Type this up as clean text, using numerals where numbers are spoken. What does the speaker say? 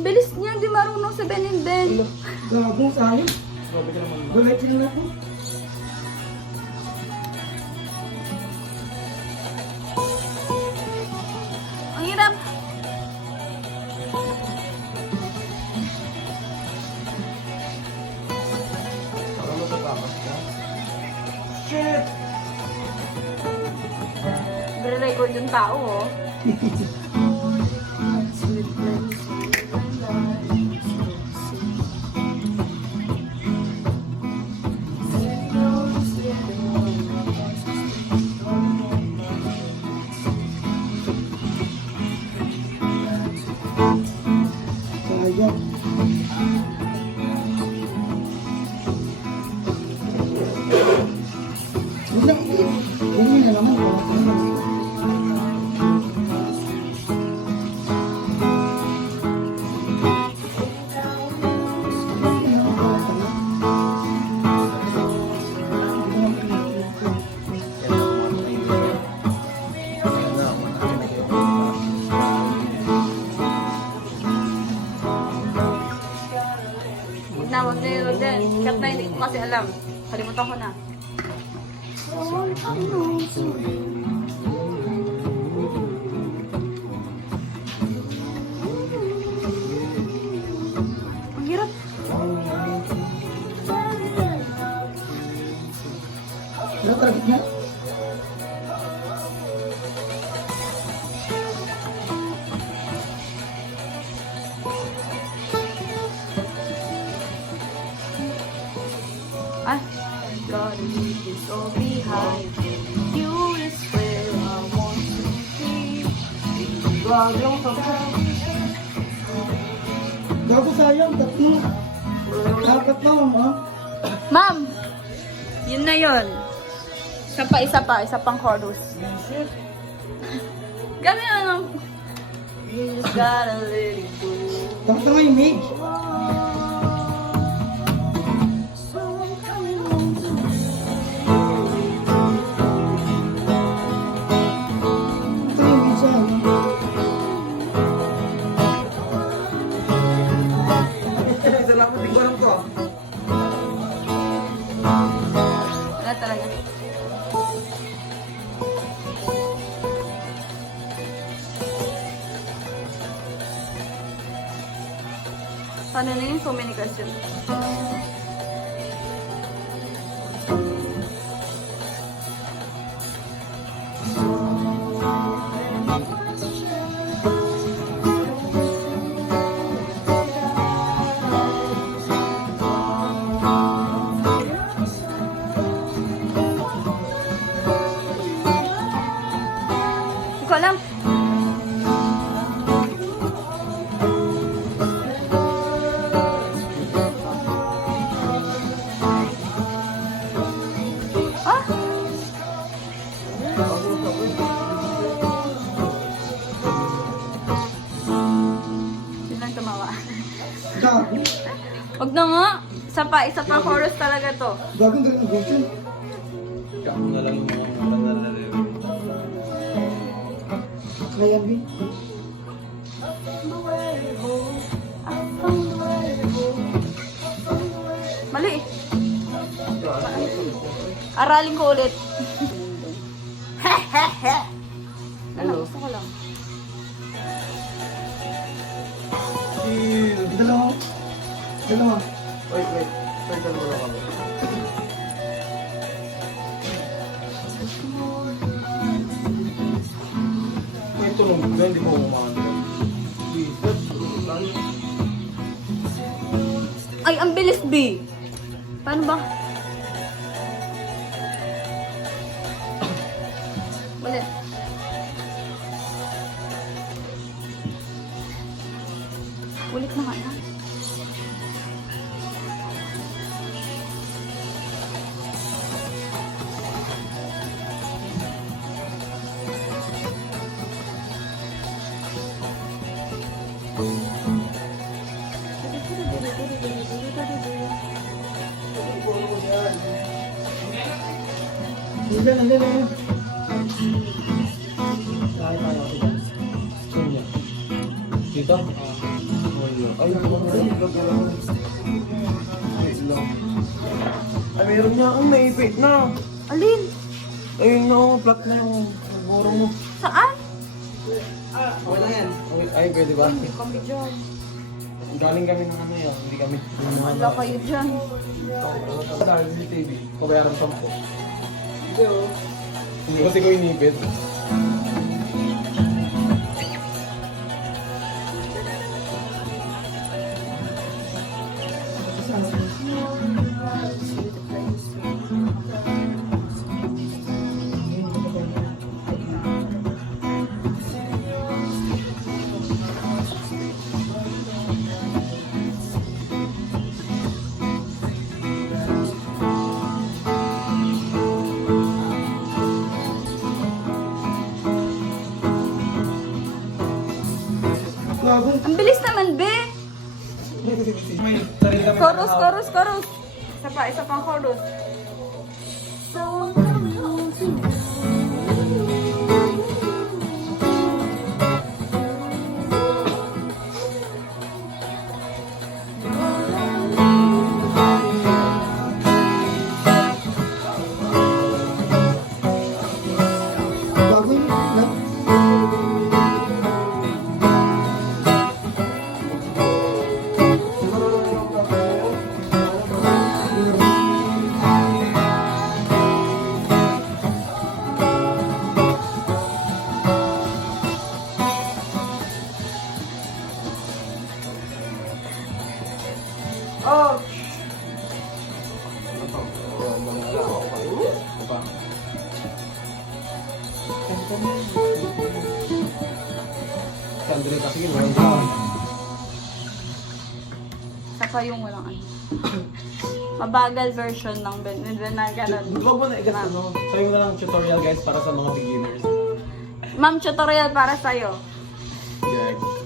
Bilis niya, di marunong sa Ben and Ben. Gago, sayang. Gulatin na ako. Ang hirap. Shit! Re-record yung tao, oh. Sayang. Huwag na naman. Wag na yun, Kat na, hindi ko kasi alam. Kalimutan ko na. Ang hirap. Nakaragit niya. Ah, God, is all behind. You is where I want to be. Gago, sayang. Tatlo. Dapat na, ha? Ma'am, yun na yun. Isa pang chorus. Gawin na lang. You just gotta let it go. Tapos na nga yung Mig. Ito yung isa, ano? Salamat, di ko alam ko. Wala talaga. Paano na yung communication? Hindi ko alam. Ah! Silang tumawa. Gago. Wag na nga. Isa pa chorus talaga to. Gago, ang galing ng version. Kamo na lang yung mga nangyari. Ayan, Mig. Mali. Aralin ko ulit. Ano, gusto ko lang. Dalawa. Dalawa. Wait. Pwede mo lang kami. May tunog na, hindi mo umakan. Ay, ang bilis, B. Paano ba? Ulit. Ulit na nga lang. Nandiyan, nandiyan. Dito? Wala. Ay, vlog na lang. Wait lang. Ay, meron niya akong naipit na. Alin? Ayun na, flat na yung buro mo. Saan? Wala yan. Ay, pwede ba? Hindi kami dyan. Galing kami ng ano yan, hindi kami. Wala kayo dyan. Dahil sa TV, pabayaran 10. Hindi oh. Hindi kasi ko inipit. Gagong. Ang bilis naman, be! May sarili kami Chorus, chorus, chorus! Isa pang chorus. Gagong. Oh! Sandre kasi yun, walang tawag. Saka yung walang ano. Mabagal version ng ganun. Huwag mo na igas ano. Sa'yo na lang tutorial guys para sa mga beginners. Ma'am, tutorial para sa'yo. Yeah.